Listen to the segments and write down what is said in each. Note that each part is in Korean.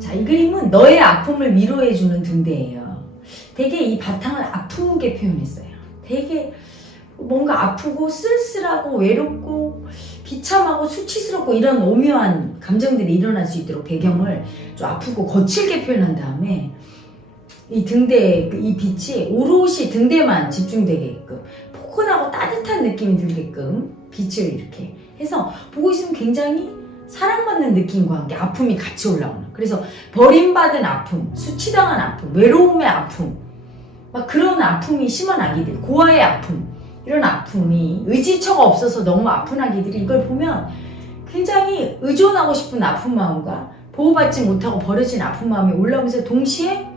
자, 이 그림은 너의 아픔을 위로해주는 등대예요. 되게 이 바탕을 아프게 표현했어요. 되게 뭔가 아프고 쓸쓸하고 외롭고 비참하고 수치스럽고 이런 오묘한 감정들이 일어날 수 있도록 배경을 좀 아프고 거칠게 표현한 다음에 이 등대 그이 빛이 오롯이 등대만 집중되게끔 포근하고 따뜻한 느낌이 들게끔 빛을 이렇게 해서 보고 있으면 굉장히 사랑받는 느낌과 함께 아픔이 같이 올라오는 그래서 버림받은 아픔, 수치당한 아픔, 외로움의 아픔 막 그런 아픔이 심한 아기들 고아의 아픔 이런 아픔이 의지처가 없어서 너무 아픈 아기들이 이걸 보면 굉장히 의존하고 싶은 아픈 마음과 보호받지 못하고 버려진 아픈 마음이 올라오면서 동시에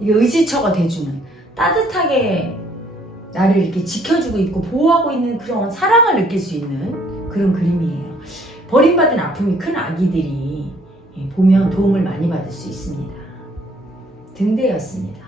이게 의지처가 돼주는 따뜻하게 나를 이렇게 지켜주고 있고 보호하고 있는 그런 사랑을 느낄 수 있는 그런 그림이에요. 버림받은 아픔이 큰 아기들이 예, 보면 도움을 많이 받을 수 있습니다. 등대였습니다.